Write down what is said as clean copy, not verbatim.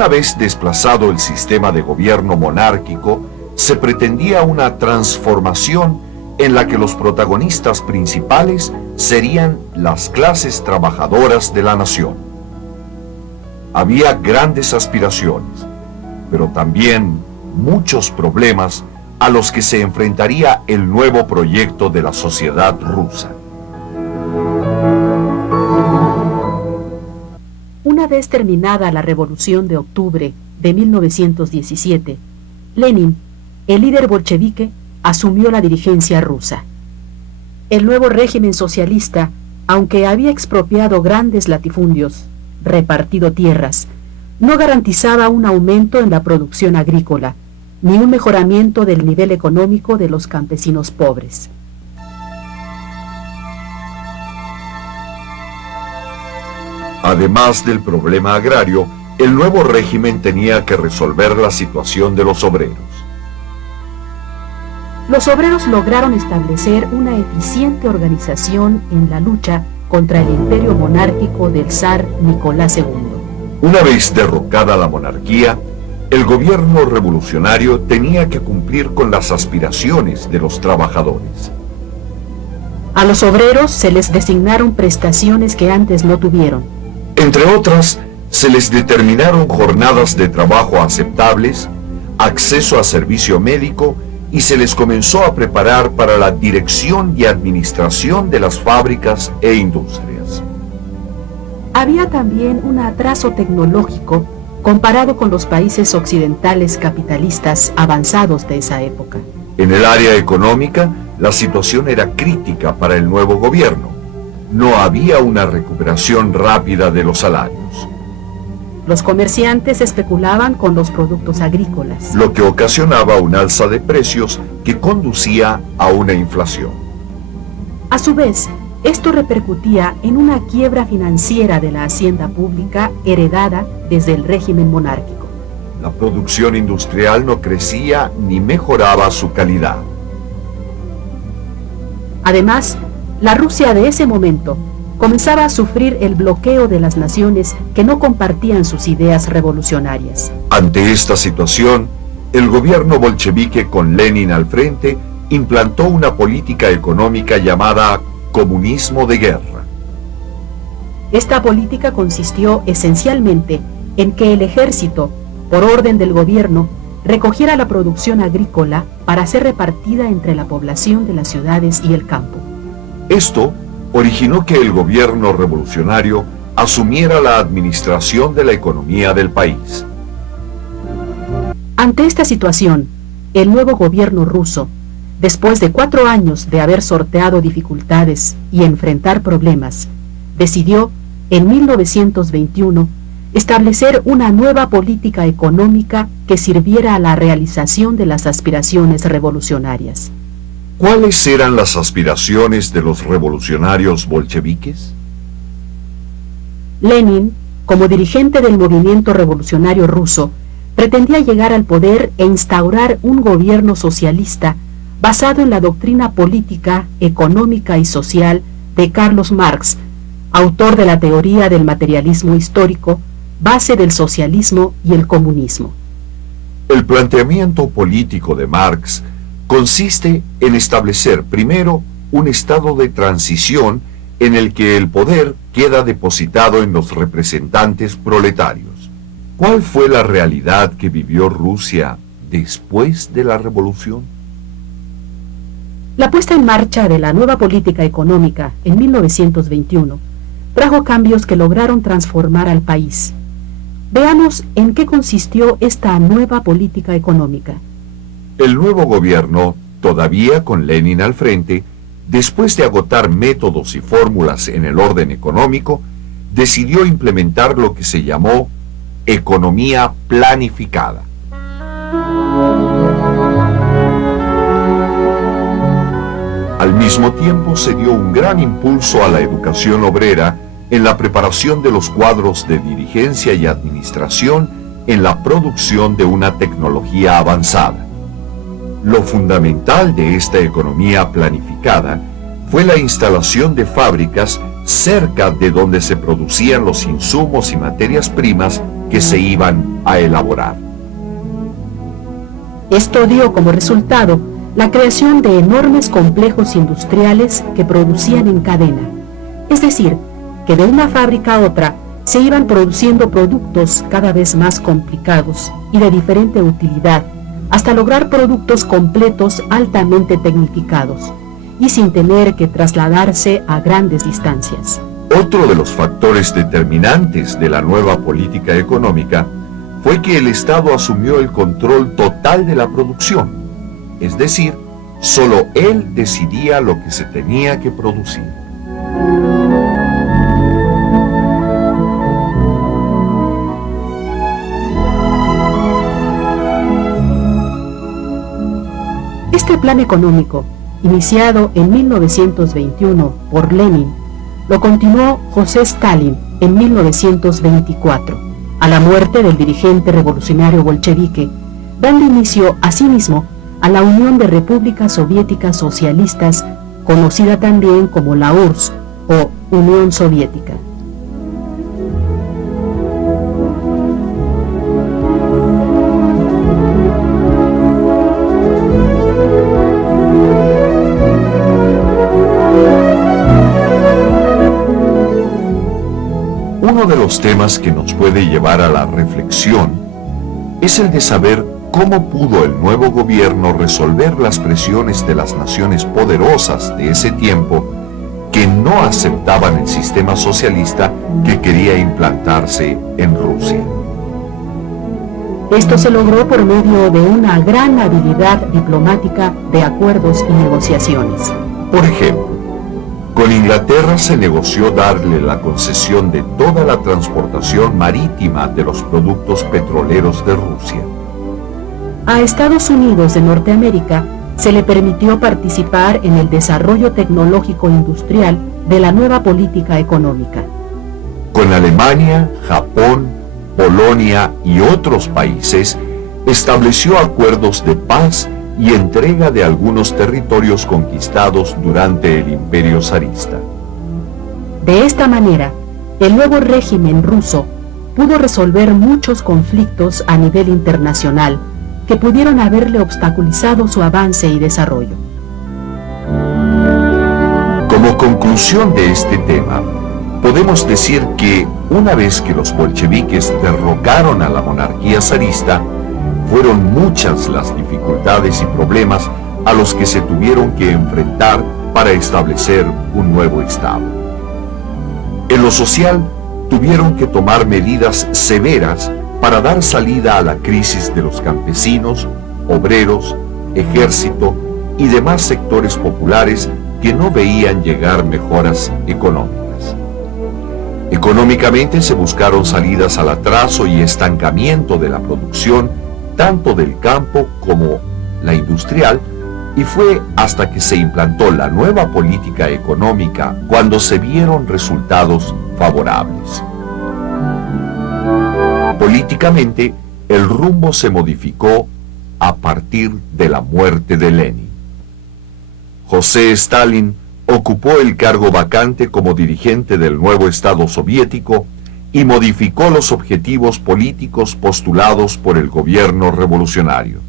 Una vez desplazado el sistema de gobierno monárquico, se pretendía una transformación en la que los protagonistas principales serían las clases trabajadoras de la nación. Había grandes aspiraciones, pero también muchos problemas a los que se enfrentaría el nuevo proyecto de la sociedad rusa. Una vez terminada la Revolución de Octubre de 1917, Lenin, el líder bolchevique, asumió la dirigencia rusa. El nuevo régimen socialista, aunque había expropiado grandes latifundios, repartido tierras, no garantizaba un aumento en la producción agrícola, ni un mejoramiento del nivel económico de los campesinos pobres. Además del problema agrario, el nuevo régimen tenía que resolver la situación de los obreros. Los obreros lograron establecer una eficiente organización en la lucha contra el imperio monárquico del zar Nicolás II. Una vez derrocada la monarquía, el gobierno revolucionario tenía que cumplir con las aspiraciones de los trabajadores. A los obreros se les designaron prestaciones que antes no tuvieron. Entre otras, se les determinaron jornadas de trabajo aceptables, acceso a servicio médico y se les comenzó a preparar para la dirección y administración de las fábricas e industrias. Había también un atraso tecnológico comparado con los países occidentales capitalistas avanzados de esa época. En el área económica, la situación era crítica para el nuevo gobierno. No había una recuperación rápida de los salarios. Los comerciantes especulaban con los productos agrícolas, lo que ocasionaba un alza de precios que conducía a una inflación. A su vez, esto repercutía en una quiebra financiera de la hacienda pública heredada desde el régimen monárquico. La producción industrial no crecía ni mejoraba su calidad. Además, la Rusia de ese momento comenzaba a sufrir el bloqueo de las naciones que no compartían sus ideas revolucionarias. Ante esta situación, el gobierno bolchevique con Lenin al frente implantó una política económica llamada comunismo de guerra. Esta política consistió esencialmente en que el ejército, por orden del gobierno, recogiera la producción agrícola para ser repartida entre la población de las ciudades y el campo. Esto originó que el gobierno revolucionario asumiera la administración de la economía del país. Ante esta situación, el nuevo gobierno ruso, después de 4 años de haber sorteado dificultades y enfrentar problemas, decidió, en 1921, establecer una nueva política económica que sirviera a la realización de las aspiraciones revolucionarias. ¿Cuáles eran las aspiraciones de los revolucionarios bolcheviques? Lenin, como dirigente del movimiento revolucionario ruso, pretendía llegar al poder e instaurar un gobierno socialista basado en la doctrina política, económica y social de Carlos Marx, autor de la teoría del materialismo histórico, base del socialismo y el comunismo. El planteamiento político de Marx consiste en establecer primero un estado de transición en el que el poder queda depositado en los representantes proletarios. ¿Cuál fue la realidad que vivió Rusia después de la revolución? La puesta en marcha de la nueva política económica en 1921 trajo cambios que lograron transformar al país. Veamos en qué consistió esta nueva política económica. El nuevo gobierno, todavía con Lenin al frente, después de agotar métodos y fórmulas en el orden económico, decidió implementar lo que se llamó economía planificada. Al mismo tiempo se dio un gran impulso a la educación obrera en la preparación de los cuadros de dirigencia y administración en la producción de una tecnología avanzada. Lo fundamental de esta economía planificada fue la instalación de fábricas cerca de donde se producían los insumos y materias primas que se iban a elaborar. Esto dio como resultado la creación de enormes complejos industriales que producían en cadena, es decir, que de una fábrica a otra se iban produciendo productos cada vez más complicados y de diferente utilidad, hasta lograr productos completos altamente tecnificados y sin tener que trasladarse a grandes distancias. Otro de los factores determinantes de la nueva política económica fue que el Estado asumió el control total de la producción, es decir, solo él decidía lo que se tenía que producir. Este plan económico, iniciado en 1921 por Lenin, lo continuó José Stalin en 1924, a la muerte del dirigente revolucionario bolchevique, dando inicio asimismo a la Unión de Repúblicas Soviéticas Socialistas, conocida también como la URSS o Unión Soviética. Uno de los temas que nos puede llevar a la reflexión es el de saber cómo pudo el nuevo gobierno resolver las presiones de las naciones poderosas de ese tiempo que no aceptaban el sistema socialista que quería implantarse en Rusia. Esto se logró por medio de una gran habilidad diplomática de acuerdos y negociaciones. Por ejemplo, con Inglaterra se negoció darle la concesión de toda la transportación marítima de los productos petroleros de Rusia. A Estados Unidos de Norteamérica se le permitió participar en el desarrollo tecnológico industrial de la nueva política económica. Con Alemania, Japón, Polonia y otros países estableció acuerdos de paz y entrega de algunos territorios conquistados durante el Imperio zarista. De esta manera, el nuevo régimen ruso pudo resolver muchos conflictos a nivel internacional que pudieron haberle obstaculizado su avance y desarrollo. Como conclusión de este tema, podemos decir que una vez que los bolcheviques derrocaron a la monarquía zarista, fueron muchas las dificultades y problemas a los que se tuvieron que enfrentar para establecer un nuevo Estado. En lo social, tuvieron que tomar medidas severas para dar salida a la crisis de los campesinos, obreros, ejército y demás sectores populares que no veían llegar mejoras económicas. Económicamente se buscaron salidas al atraso y estancamiento de la producción, tanto del campo como la industrial, y fue hasta que se implantó la nueva política económica cuando se vieron resultados favorables. Políticamente, el rumbo se modificó a partir de la muerte de Lenin. José Stalin ocupó el cargo vacante como dirigente del nuevo Estado soviético y modificó los objetivos políticos postulados por el gobierno revolucionario.